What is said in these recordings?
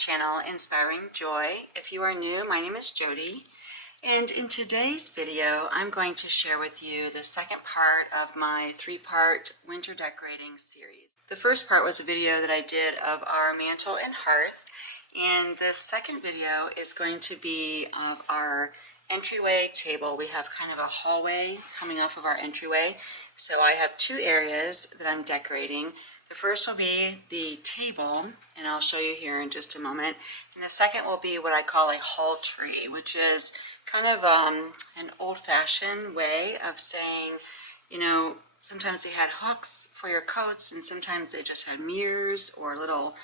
channel, Inspiring Joy. If you are new, my name is Jodi, and in today's video, I'm going to share with you the second part of my three-part winter decorating series. The first part was a video that I did of our mantel and hearth, and the second video is going to be of our entryway table. We have kind of a hallway coming off of our entryway, so I have two areas that I'm decorating. The first will be the table, and I'll show you here in just a moment. And the second will be what I call a hall tree, which is kind of an old-fashioned way of saying, you know, sometimes they had hooks for your coats, and sometimes they just had mirrors or a little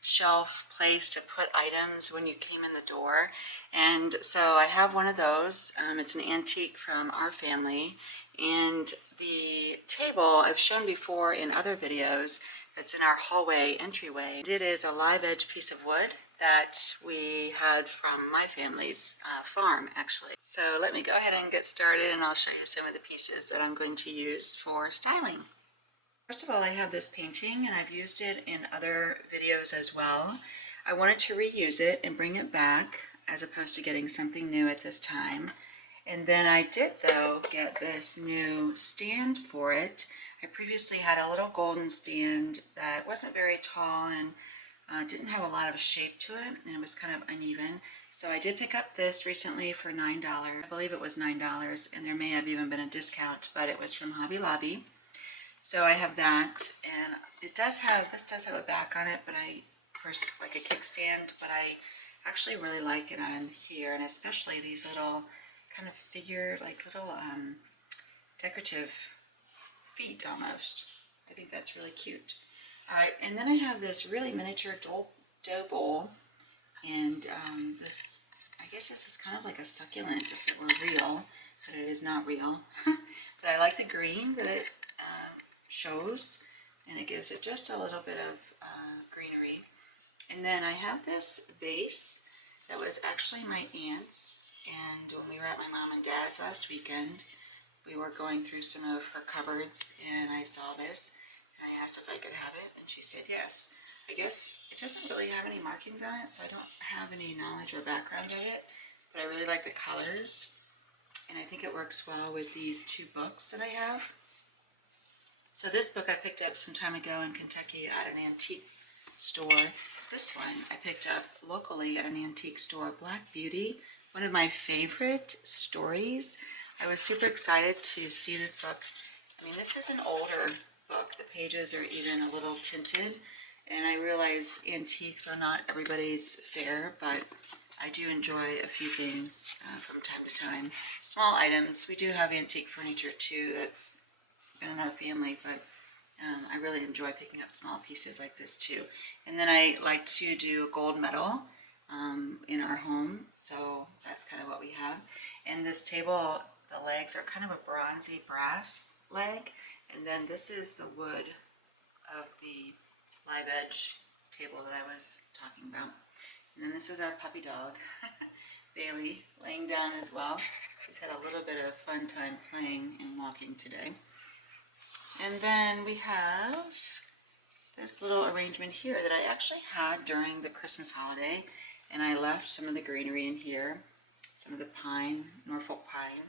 shelf place to put items when you came in the door. And so I have one of those. It's an antique from our family. And the table I've shown before in other videos that's in our hallway entryway. It is a live edge piece of wood that we had from my family's farm, actually. So let me go ahead and get started, and I'll show you some of the pieces that I'm going to use for styling. First of all, I have this painting, and I've used it in other videos as well. I wanted to reuse it and bring it back as opposed to getting something new at this time. And then I did, though, get this new stand for it. I previously had a little golden stand that wasn't very tall and didn't have a lot of shape to it, and it was kind of uneven. So I did pick up this recently for $9. I believe it was $9, and there may have even been a discount, but it was from Hobby Lobby. So I have that, and this does have a back on it, but like a kickstand, but I actually really like it on here, and especially these little kind of figure, like little decorative feet almost. I think that's really cute. All right, and then I have this really miniature dough bowl, and this, I guess this is kind of like a succulent if it were real, but it is not real. But I like the green that it shows, and it gives it just a little bit of greenery. And then I have this vase that was actually my aunt's, and when we were at my mom and dad's last weekend, we were going through some of her cupboards, and I saw this, and I asked if I could have it, and she said yes. I guess it doesn't really have any markings on it, so I don't have any knowledge or background of it, but I really like the colors, and I think it works well with these two books that I have. So this book I picked up some time ago in Kentucky at an antique store. This one I picked up locally at an antique store, Black Beauty, one of my favorite stories. I was super excited to see this book. I mean, this is an older book. The pages are even a little tinted, and I realize antiques are not everybody's fare, but I do enjoy a few things from time to time. Small items. We do have antique furniture too that's been in our family, but I really enjoy picking up small pieces like this too. And then I like to do gold metal in our home, so that's kind of what we have. And this table, the legs are kind of a bronzy brass leg, and then this is the wood of the live edge table that I was talking about. And then this is our puppy dog, Bailey, laying down as well. He's had a little bit of fun time playing and walking today. And then we have this little arrangement here that I actually had during the Christmas holiday, and I left some of the greenery in here, some of the pine, Norfolk pine,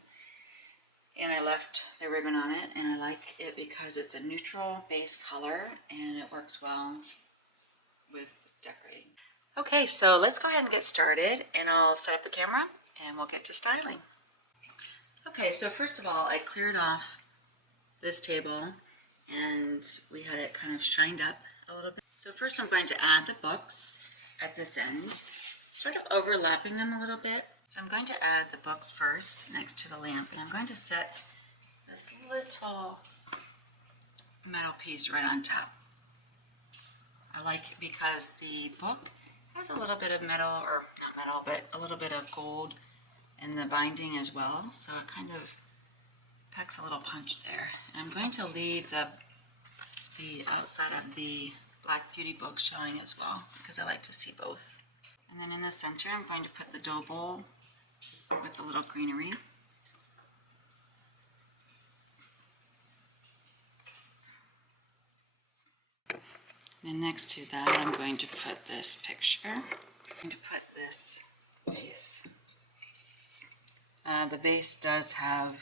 and I left the ribbon on it, and I like it because it's a neutral base color and it works well with decorating. Okay, so let's go ahead and get started, and I'll set up the camera and we'll get to styling. Okay, so first of all, I cleared off this table, and we had it kind of shined up a little bit. So first I'm going to add the books at this end, sort of overlapping them a little bit. So I'm going to add the books first next to the lamp, and I'm going to set this little metal piece right on top. I like it because the book has a little bit of metal, or not metal, but a little bit of gold in the binding as well, so it kind of packs a little punch there. And I'm going to leave the outside of the Black Beauty book showing as well, because I like to see both. And then in the center, I'm going to put the dough bowl with the little greenery. Then next to that, I'm going to put this picture. going to put this base. The base does have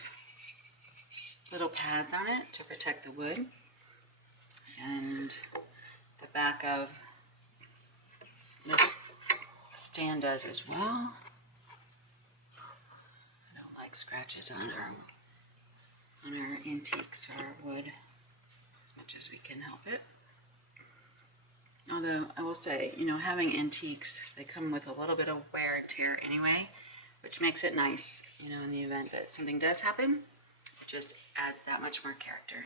little pads on it to protect the wood, and the back of this stand does as well. I don't like scratches on our antiques or our wood as much as we can help it. Although I will say, you know, having antiques, they come with a little bit of wear and tear anyway, which makes it nice, you know, in the event that something does happen. It just adds that much more character.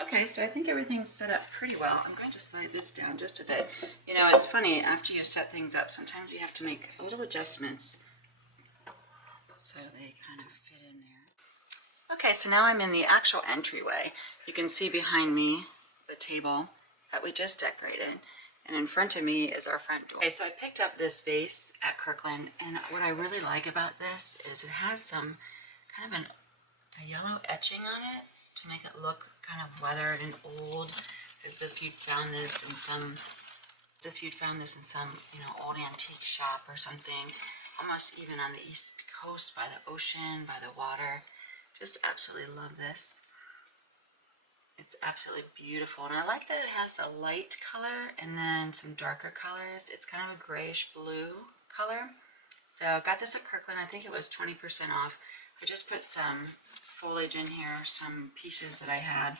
Okay, so I think everything's set up pretty well. I'm going to slide this down just a bit. You know, it's funny, after you set things up, sometimes you have to make little adjustments so they kind of fit in there. Okay, so now I'm in the actual entryway. You can see behind me the table that we just decorated, and in front of me is our front door. Okay, so I picked up this vase at Kirkland, and what I really like about this is it has some kind of a yellow etching on it to make it look kind of weathered and old, as if you'd found this in some, you know, old antique shop or something, almost even on the East Coast by the ocean, by the water. Just absolutely love this. It's absolutely beautiful, and I like that it has a light color and then some darker colors. It's kind of a grayish blue color. So I got this at Kirkland. I think it was 20% off. I just put some foliage in here, some pieces that I had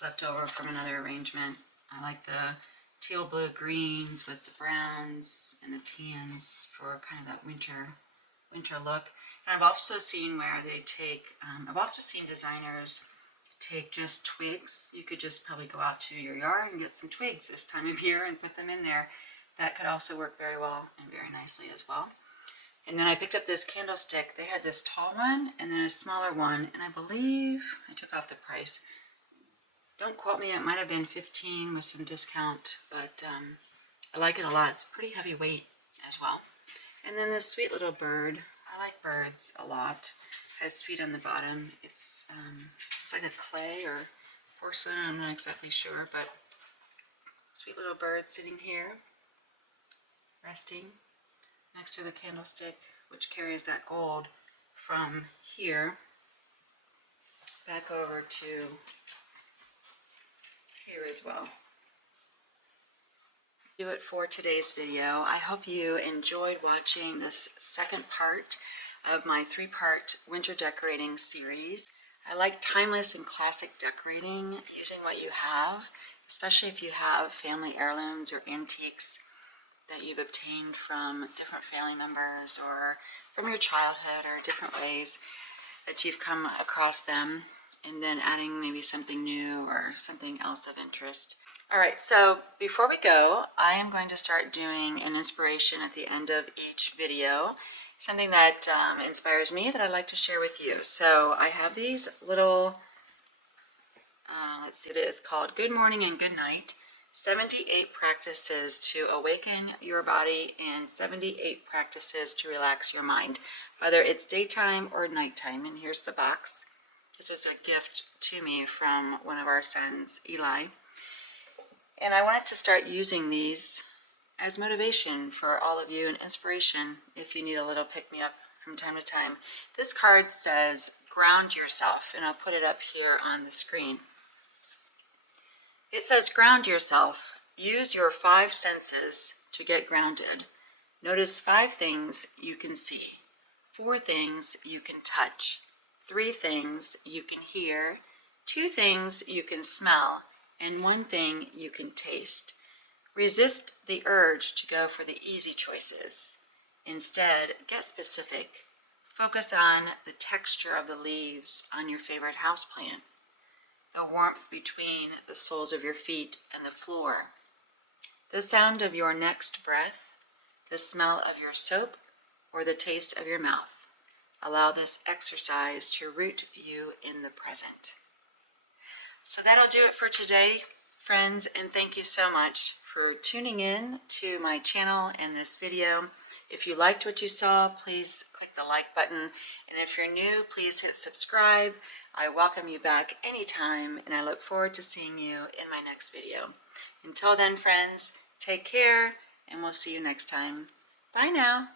left over from another arrangement. I like the teal blue greens with the browns and the tans for kind of that winter look. And I've also seen where they take, I've also seen designers take just twigs. You could just probably go out to your yard and get some twigs this time of year and put them in there. That could also work very well and very nicely as well. And then I picked up this candlestick. They had this tall one and then a smaller one, and I believe I took off the price. Don't quote me, it might have been $15 with some discount, but I like it a lot. It's pretty heavy weight as well. And then this sweet little bird. I like birds a lot. It has feet on the bottom. It's like a clay or porcelain, I'm not exactly sure, but sweet little bird sitting here, resting next to the candlestick, which carries that gold from here back over to here as well. Do it for today's video. I hope you enjoyed watching this second part of my 3-part winter decorating series. I like timeless and classic decorating, using what you have, especially if you have family heirlooms or antiques that you've obtained from different family members or from your childhood, or different ways that you've come across them, and then adding maybe something new or something else of interest. All right, so before we go, I am going to start doing an inspiration at the end of each video, something that inspires me that I'd like to share with you. So I have these little, let's see, it is called Good Morning and Good Night, 78 practices to awaken your body and 78 practices to relax your mind, whether it's daytime or nighttime. And here's the box. This was a gift to me from one of our sons, Eli. And I wanted to start using these as motivation for all of you and inspiration if you need a little pick-me-up from time to time. This card says, ground yourself, and I'll put it up here on the screen. It says, ground yourself. Use your 5 senses to get grounded. Notice 5 things you can see, 4 things you can touch, 3 things you can hear, 2 things you can smell, and 1 thing you can taste. Resist the urge to go for the easy choices. Instead, get specific. Focus on the texture of the leaves on your favorite houseplant, the warmth between the soles of your feet and the floor, the sound of your next breath, the smell of your soap, or the taste of your mouth. Allow this exercise to root you in the present. So that'll do it for today, friends, and thank you so much for tuning in to my channel and this video. If you liked what you saw, please click the like button, and if you're new, please hit subscribe. I welcome you back anytime, and I look forward to seeing you in my next video. Until then, friends, take care, and we'll see you next time. Bye now.